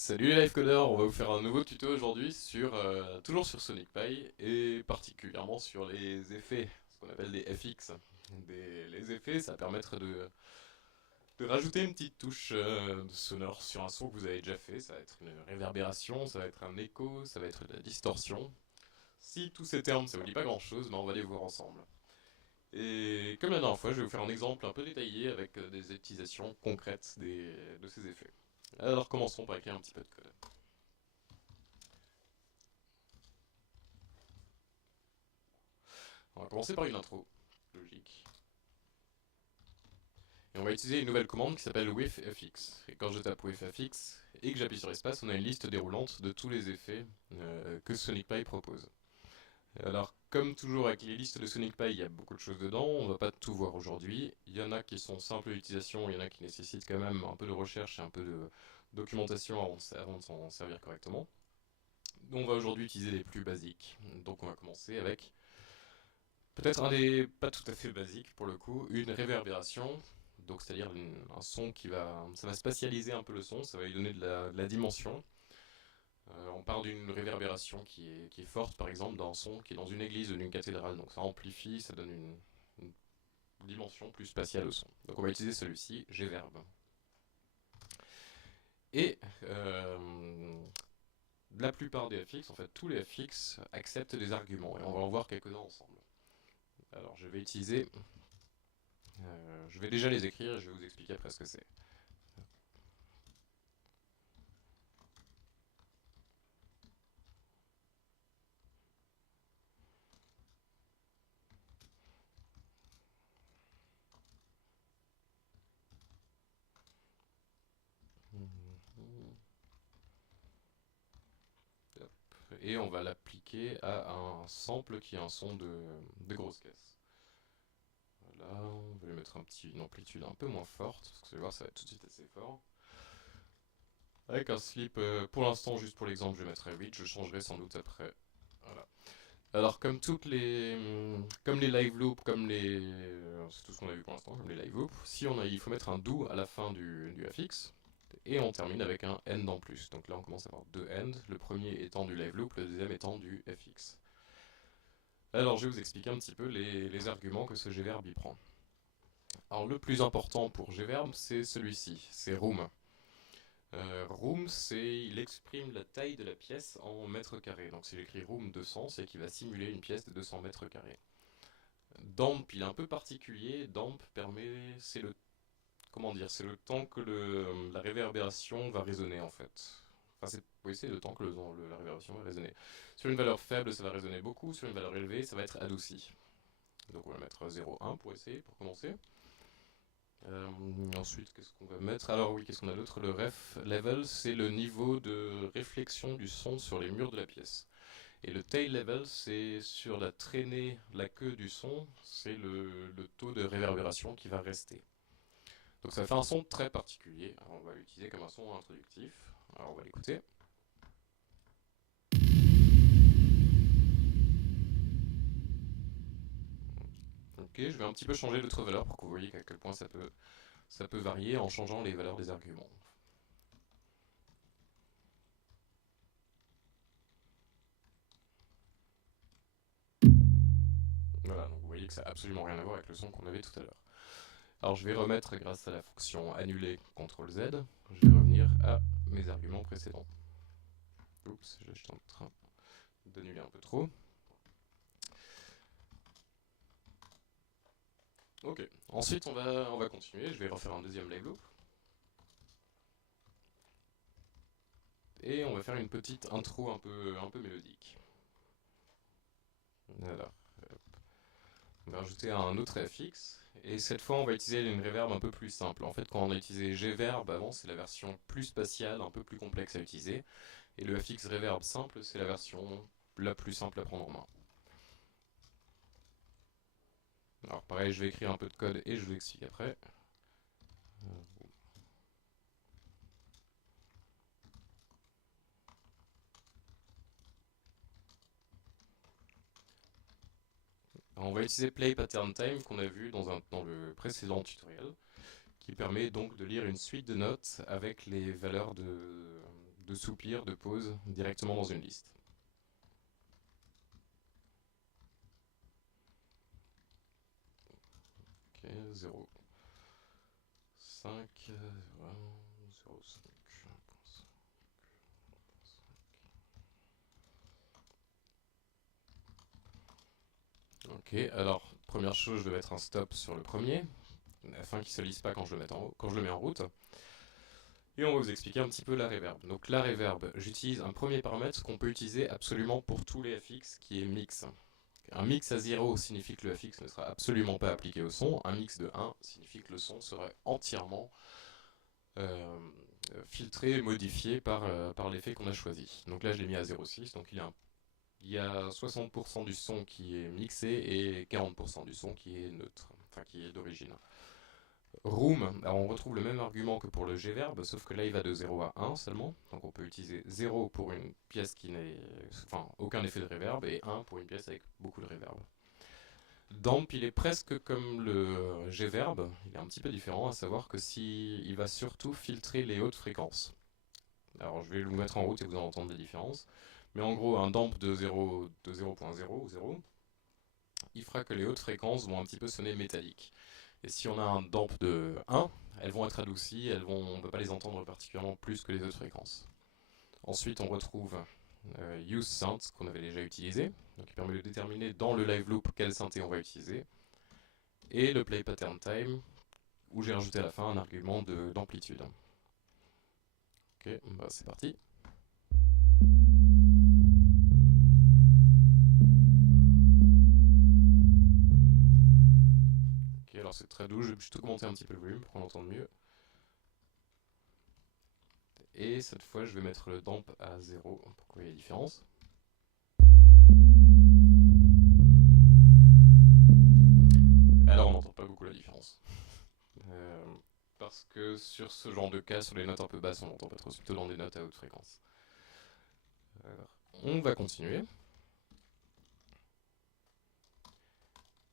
Salut les live codeurs, on va vous faire un nouveau tuto aujourd'hui sur toujours sur SonicPy et particulièrement sur les effets, ce qu'on appelle des FX. Les effets, ça va permettre de rajouter une petite touche sonore sur un son que vous avez déjà fait. Ça va être une réverbération, ça va être un écho, ça va être de la distorsion. Si tous ces termes ça vous dit pas grand chose, on va les voir ensemble. Et comme la dernière fois, je vais vous faire un exemple un peu détaillé avec des utilisations concrètes de ces effets. Alors commençons par écrire un petit peu de code. On va commencer par une intro, logique. Et on va utiliser une nouvelle commande qui s'appelle withfx. Et quand je tape withfx et que j'appuie sur espace, on a une liste déroulante de tous les effets que SonicPy propose. Alors, comme toujours avec les listes de SonicPy, il y a beaucoup de choses dedans, on ne va pas tout voir aujourd'hui. Il y en a qui sont simples d'utilisation, il y en a qui nécessitent quand même un peu de recherche et un peu de documentation avant de s'en servir correctement. On va aujourd'hui utiliser les plus basiques. Donc on va commencer avec peut-être un des pas tout à fait basiques pour le coup, une réverbération. Donc c'est-à-dire un son ça va spatialiser un peu le son, ça va lui donner de la dimension. On part d'une réverbération qui est forte, par exemple, d'un son qui est dans une église ou une cathédrale. Donc ça amplifie, ça donne une dimension plus spatiale au son. Donc on va utiliser celui-ci, Gverb. Et la plupart des FX, en fait tous les FX acceptent des arguments et on va en voir quelques-uns ensemble. Alors je vais déjà les écrire et je vais vous expliquer après ce que c'est. Et on va l'appliquer à un sample qui est un son de grosse caisse. Voilà, on va lui mettre une amplitude un peu moins forte, parce que vous allez voir, ça va être tout de suite assez fort. Avec un slip, pour l'instant, juste pour l'exemple, je mettrai 8, je changerai sans doute après. Voilà. Alors, comme les live loops, c'est tout ce qu'on a vu pour l'instant, comme les live loops, il faut mettre un do à la fin du FX, et on termine avec un end en plus. Donc là, on commence à avoir deux ends, le premier étant du live loop, le deuxième étant du FX. Alors, je vais vous expliquer un petit peu les arguments que ce gverb y prend. Alors, le plus important pour gverb, c'est celui-ci, c'est room. Room, il exprime la taille de la pièce en mètres carrés. Donc, si j'écris room 200, c'est qu'il va simuler une pièce de 200 mètres carrés. Damp, il est un peu particulier. Damp permet, comment dire, c'est le temps que la réverbération va résonner en fait. Enfin, oui, c'est le temps que la réverbération va résonner. Sur une valeur faible, ça va résonner beaucoup. Sur une valeur élevée, ça va être adouci. Donc on va mettre 0,1 pour essayer, pour commencer. Ensuite, qu'est-ce qu'on va mettre? Alors oui, qu'est-ce qu'on a d'autre? Le ref level, c'est le niveau de réflexion du son sur les murs de la pièce. Et le tail level, c'est sur la traînée, la queue du son, c'est le taux de réverbération qui va rester. Donc ça fait un son très particulier. Alors, on va l'utiliser comme un son introductif. Alors on va l'écouter. Ok, je vais un petit peu changer d'autres valeurs pour que vous voyez à quel point ça peut varier en changeant les valeurs des arguments. Voilà, donc vous voyez que ça n'a absolument rien à voir avec le son qu'on avait tout à l'heure. Alors je vais remettre, grâce à la fonction annuler CTRL Z, je vais revenir à mes arguments précédents. Oups, j'étais en train d'annuler un peu trop. Ok, ensuite on va continuer, je vais refaire un deuxième live loop. Et on va faire une petite intro un peu mélodique. Voilà. On va rajouter un autre FX. Et cette fois, on va utiliser une reverb un peu plus simple. En fait, quand on a utilisé Gverb avant, c'est la version plus spatiale, un peu plus complexe à utiliser. Et le FX reverb simple, c'est la version la plus simple à prendre en main. Alors pareil, je vais écrire un peu de code et je vous explique après. Alors, on va utiliser play pattern time qu'on a vu dans le précédent tutoriel, qui permet donc de lire une suite de notes avec les valeurs de soupir, de pause directement dans une liste. Ok, 0, 5, 0, 5. Ok, alors première chose, je vais mettre un stop sur le premier, afin qu'il ne se lise pas quand je le mets en route. Et on va vous expliquer un petit peu la reverb. Donc la reverb, j'utilise un premier paramètre qu'on peut utiliser absolument pour tous les FX, qui est mix. Un mix à 0 signifie que le FX ne sera absolument pas appliqué au son. Un mix de 1 signifie que le son serait entièrement filtré et modifié par l'effet qu'on a choisi. Donc là je l'ai mis à 0,6, donc il y a 60% du son qui est mixé et 40% du son qui est neutre, enfin qui est d'origine. Room, alors on retrouve le même argument que pour le G-verb, sauf que là il va de 0 à 1 seulement. Donc on peut utiliser 0 pour une pièce qui n'est. Enfin, aucun effet de reverb, et 1 pour une pièce avec beaucoup de reverb. Damp, il est presque comme le G-verb, il est un petit peu différent, à savoir que il va surtout filtrer les hautes fréquences. Alors je vais vous mettre en route et vous en entendre des différences. Mais en gros, un damp de 0.0 ou 0, il fera que les hautes fréquences vont un petit peu sonner métalliques. Et si on a un damp de 1, elles vont être adoucies, on ne peut pas les entendre particulièrement plus que les autres fréquences. Ensuite, on retrouve Use Synth, qu'on avait déjà utilisé, donc qui permet de déterminer dans le live loop quel synthé on va utiliser. Et le Play Pattern Time, où j'ai rajouté à la fin un argument d'amplitude. Ok, bah c'est parti. Ok, alors c'est très doux, je vais juste augmenter un petit peu le volume pour qu'on l'entende mieux. Et cette fois, je vais mettre le damp à 0 pour qu'on voit la différence. Alors on n'entend pas beaucoup la différence. Parce que sur ce genre de cas, sur les notes un peu basses, on n'entend pas trop, c'est plutôt dans des notes à haute fréquence. Alors, on va continuer.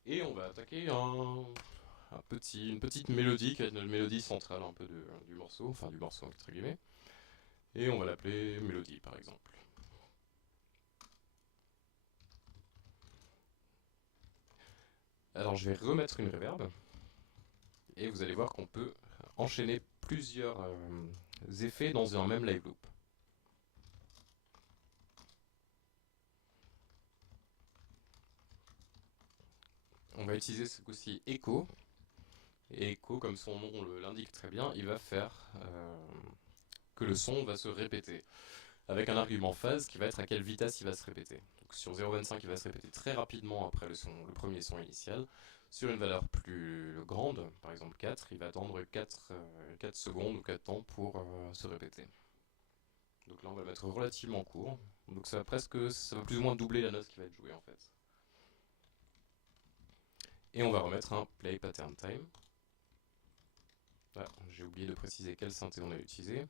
Et on va attaquer une petite mélodie qui va être une mélodie centrale un peu du morceau, enfin du morceau entre guillemets. Et on va l'appeler mélodie par exemple. Alors je vais remettre une reverb. Et vous allez voir qu'on peut enchaîner plusieurs effets dans un même live loop. On va utiliser ce coup-ci Echo. Et Echo, comme son nom l'indique très bien, il va faire que le son va se répéter. Avec un argument phase qui va être à quelle vitesse il va se répéter. Donc sur 0,25 il va se répéter très rapidement après le premier son initial. Sur une valeur plus grande, par exemple 4, il va attendre 4 secondes ou 4 temps pour se répéter. Donc là on va le mettre relativement court. Donc ça va plus ou moins doubler la note qui va être jouée en fait. Et on va remettre un play pattern time. Ah, j'ai oublié de préciser quel synthé on a utilisé.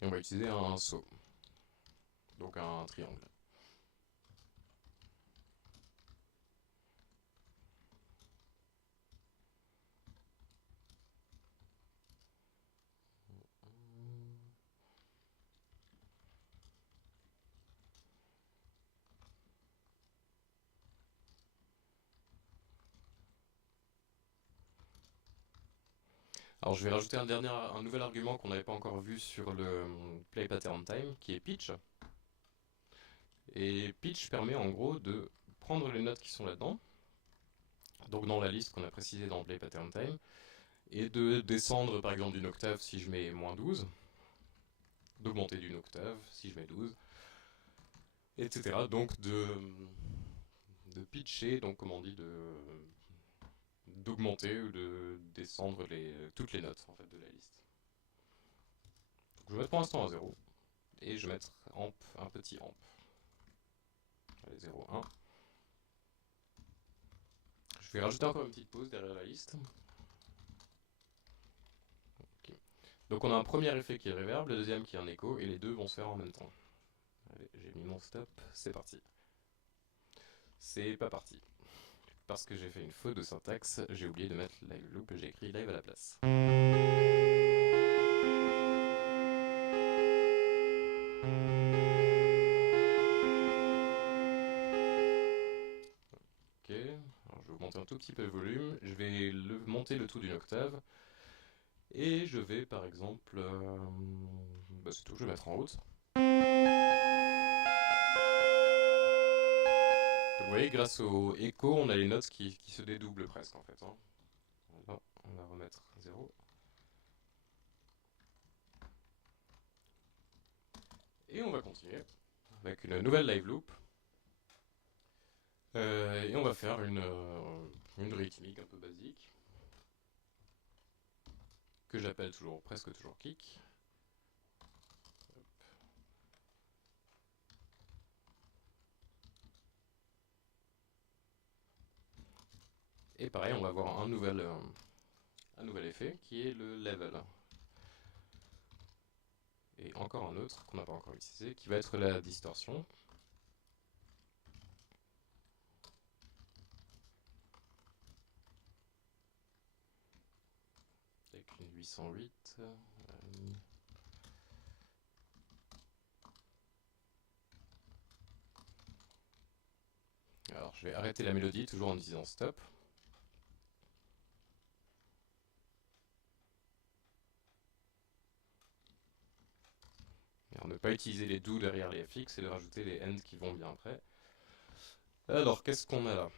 Et on va utiliser un saut. Donc un triangle. Alors je vais rajouter un nouvel argument qu'on n'avait pas encore vu sur le play pattern time, qui est pitch. Et pitch permet en gros de prendre les notes qui sont là-dedans, donc dans la liste qu'on a précisée dans play pattern time, et de descendre par exemple d'une octave si je mets -12, d'augmenter d'une octave si je mets 12, etc. Donc de pitcher, donc comme on dit, d'augmenter ou de descendre toutes les notes en fait, de la liste. Donc je vais mettre pour l'instant à 0 et je vais mettre amp, un petit amp. Allez, 0, 1. Je vais rajouter encore une petite pause derrière la liste. Okay. Donc on a un premier effet qui est reverb, le deuxième qui est un écho, et les deux vont se faire en même temps. Allez, j'ai mis mon stop, c'est parti. C'est pas parti. Parce que j'ai fait une faute de syntaxe, j'ai oublié de mettre live loop, j'ai écrit live à la place. tout petit peu le volume, je vais monter le tout d'une octave, et je vais par exemple, c'est tout, je vais mettre en haute. Donc, vous voyez, grâce au écho, on a les notes qui se dédoublent presque en fait. Hein. Là, on va remettre 0. Et on va continuer avec une nouvelle live loop. Et on va faire une rythmique un peu basique, que j'appelle presque toujours kick. Et pareil, on va avoir un nouvel effet qui est le level. Et encore un autre qu'on n'a pas encore utilisé, qui va être la distorsion. Avec une 808. Alors je vais arrêter la mélodie toujours en disant stop. Alors ne pas utiliser les do derrière les fx et de rajouter les end qui vont bien après. Alors qu'est-ce qu'on a là?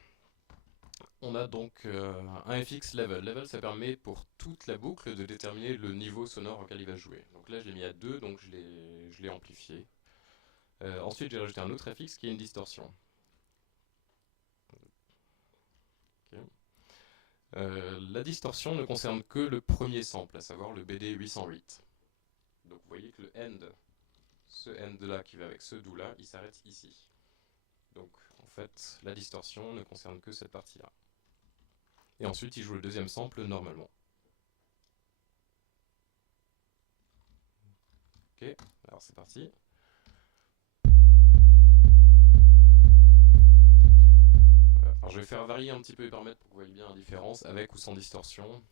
On a donc un fx level. Level, ça permet pour toute la boucle de déterminer le niveau sonore auquel il va jouer. Donc là je l'ai mis à 2, donc je l'ai amplifié. Ensuite j'ai rajouté un autre fx qui est une distorsion. Okay. La distorsion ne concerne que le premier sample, à savoir le BD 808. Donc vous voyez que le end, ce end là qui va avec ce do là, il s'arrête ici. Donc en fait la distorsion ne concerne que cette partie là. Et ensuite il joue le deuxième sample normalement. Ok, alors c'est parti. Alors je vais faire varier un petit peu les paramètres pour que vous voyez bien la différence, avec ou sans distorsion.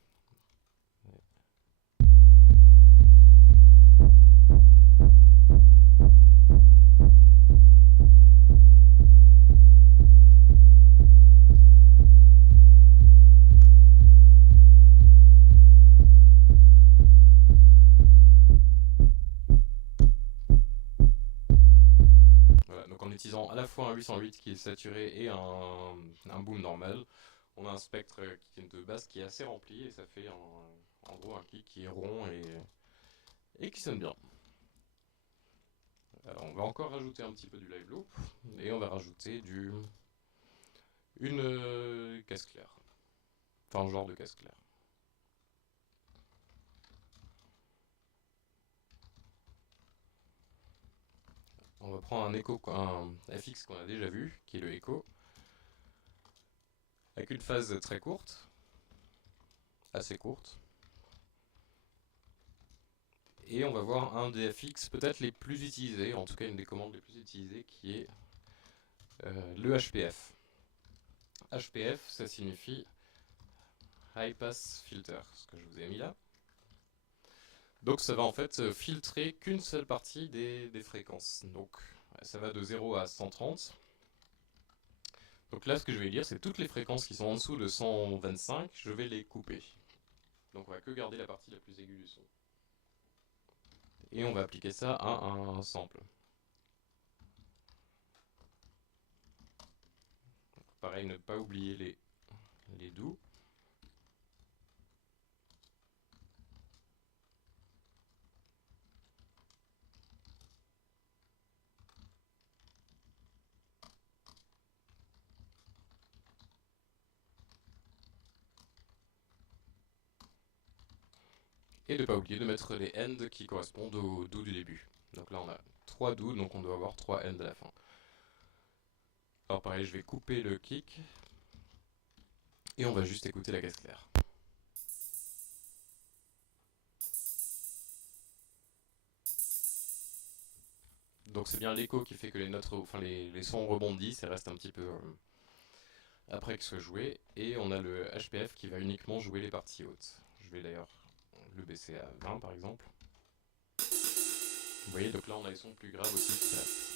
Voilà, donc en utilisant à la fois un 808 qui est saturé et un boom normal, on a un spectre de basse qui est assez rempli et ça fait en gros un kick qui est rond et qui sonne bien. Alors on va encore rajouter un petit peu du live loop et on va rajouter une caisse claire. Enfin un genre de caisse claire. On va prendre un écho, un FX qu'on a déjà vu, qui est le écho, avec une phase très courte, assez courte. Et on va voir un des FX peut-être les plus utilisés, en tout cas une des commandes les plus utilisées, qui est le HPF. HPF, ça signifie High Pass Filter, ce que je vous ai mis là. Donc ça va en fait filtrer qu'une seule partie des fréquences. Donc ça va de 0 à 130. Donc là ce que je vais dire c'est toutes les fréquences qui sont en dessous de 125, je vais les couper. Donc on va que garder la partie la plus aiguë du son. Et on va appliquer ça à un sample. Pareil, ne pas oublier les doux. Et de ne pas oublier de mettre les ends qui correspondent aux doux du début. Donc là on a 3 doux, donc on doit avoir 3 ends à la fin. Alors pareil, je vais couper le kick. Et on va juste écouter la caisse claire. Donc c'est bien l'écho qui fait que les notes, enfin les sons rebondissent et restent un petit peu après qu'ils soient joués. Et on a le HPF qui va uniquement jouer les parties hautes. Je vais d'ailleurs le baisser à 20 par exemple. Vous voyez, donc là on a les sons plus graves aussi qui restent.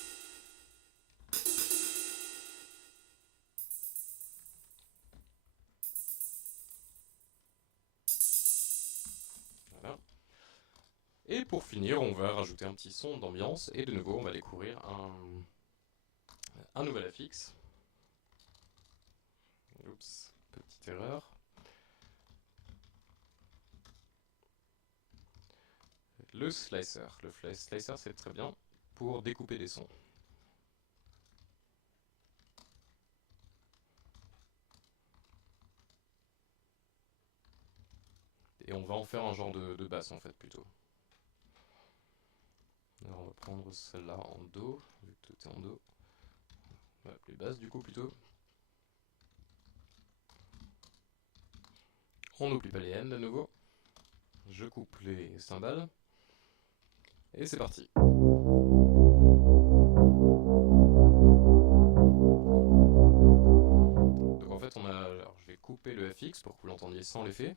Et pour finir, on va rajouter un petit son d'ambiance, et de nouveau, on va découvrir un nouvel affixe. Oups, petite erreur. Le slicer. Le slicer, c'est très bien pour découper des sons. Et on va en faire un genre de basse en fait plutôt. Alors on va prendre celle-là en do, vu que tout est en do. On va l'appeler basse du coup plutôt. On n'oublie pas les N à nouveau. Je coupe les cymbales. Et c'est parti. Donc en fait alors je vais couper le FX pour que vous l'entendiez sans l'effet.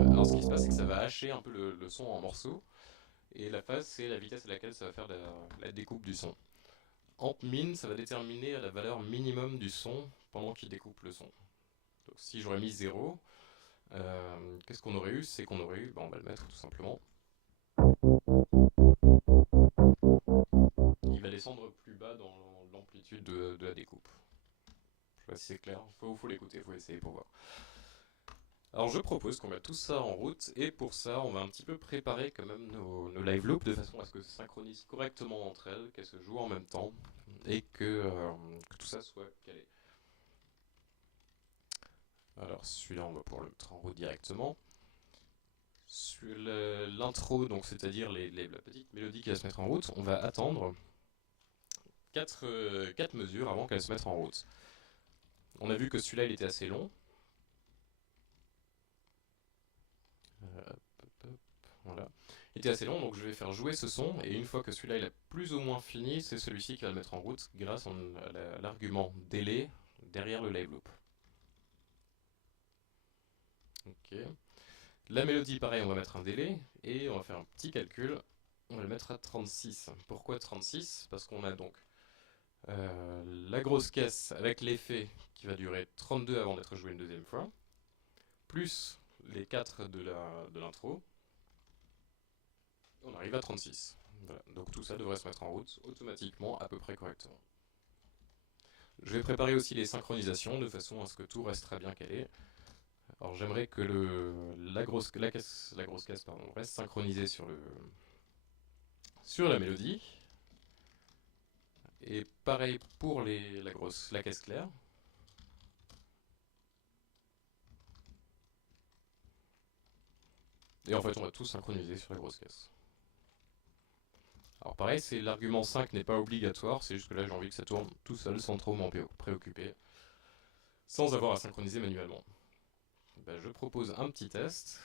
Alors ce qui se passe c'est que ça va hacher un peu le son en morceaux. Et la phase c'est la vitesse à laquelle ça va faire la découpe du son. Amp min, ça va déterminer la valeur minimum du son pendant qu'il découpe le son. Donc si j'aurais mis 0, qu'est-ce qu'on aurait eu? C'est qu'on aurait eu, on va le mettre tout simplement. Il va descendre plus bas dans l'amplitude de la découpe. Je sais pas si c'est clair, faut l'écouter, faut essayer pour voir. Alors je propose qu'on mette tout ça en route, et pour ça on va un petit peu préparer quand même nos live loops de façon à ce que ça synchronise correctement entre elles, qu'elles se jouent en même temps, et que tout ça soit calé. Alors celui-là on va pouvoir le mettre en route directement. Sur l'intro, donc c'est-à-dire la petite mélodie qui va se mettre en route, on va attendre 4 mesures avant qu'elle se mette en route. On a vu que celui-là il était assez long. Voilà. Il était assez long, donc je vais faire jouer ce son, et une fois que celui-là il a plus ou moins fini, c'est celui-ci qui va le mettre en route grâce à l'argument délai derrière le live loop. Ok. La mélodie, pareil, on va mettre un délai, et on va faire un petit calcul, on va le mettre à 36. Pourquoi 36? Parce qu'on a donc la grosse caisse avec l'effet qui va durer 32 avant d'être joué une deuxième fois, plus les 4 de l'intro, on arrive à 36. Voilà. Donc tout ça devrait se mettre en route automatiquement à peu près correctement. Je vais préparer aussi les synchronisations de façon à ce que tout reste très bien calé. Alors j'aimerais que la grosse caisse reste synchronisée sur la mélodie. Et pareil pour la caisse claire. Et en fait on va tout synchroniser sur la grosse caisse. Alors pareil, c'est l'argument 5 n'est pas obligatoire, c'est juste que là j'ai envie que ça tourne tout seul sans trop m'en préoccuper, sans avoir à synchroniser manuellement. Ben, je propose un petit test.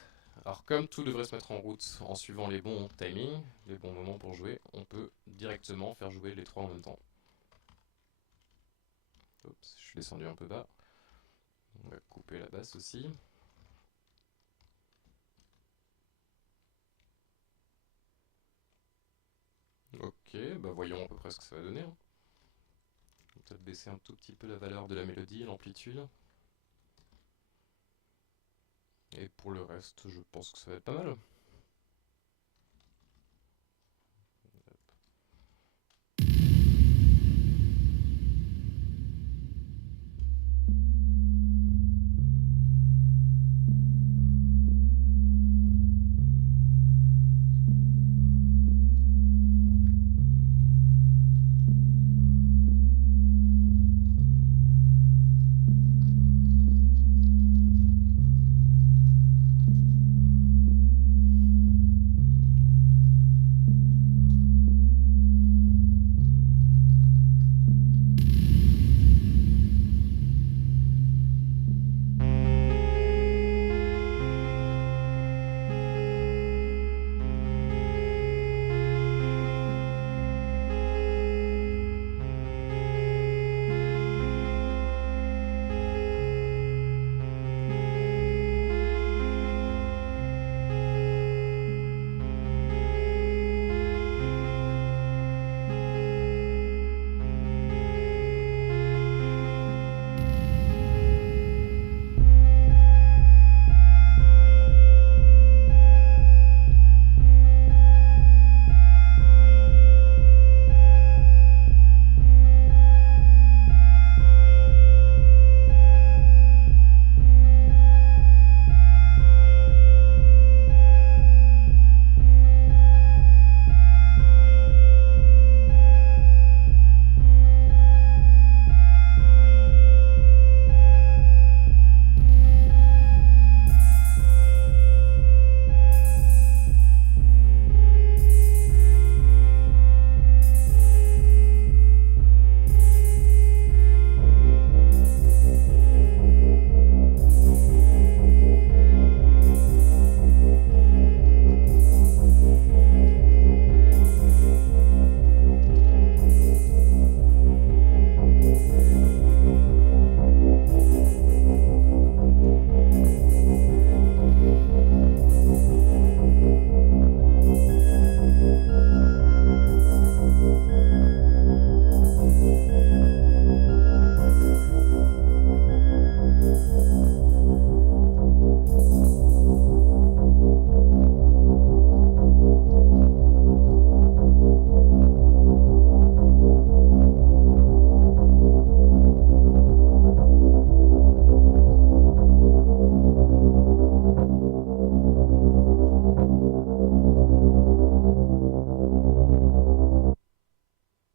Alors comme tout devrait se mettre en route en suivant les bons timings, les bons moments pour jouer, on peut directement faire jouer les trois en même temps. Oups, je suis descendu un peu bas. On va couper la basse aussi. Ok, bah voyons à peu près ce que ça va donner. On va peut-être baisser un tout petit peu la valeur de la mélodie, l'amplitude. Et pour le reste, je pense que ça va être pas mal.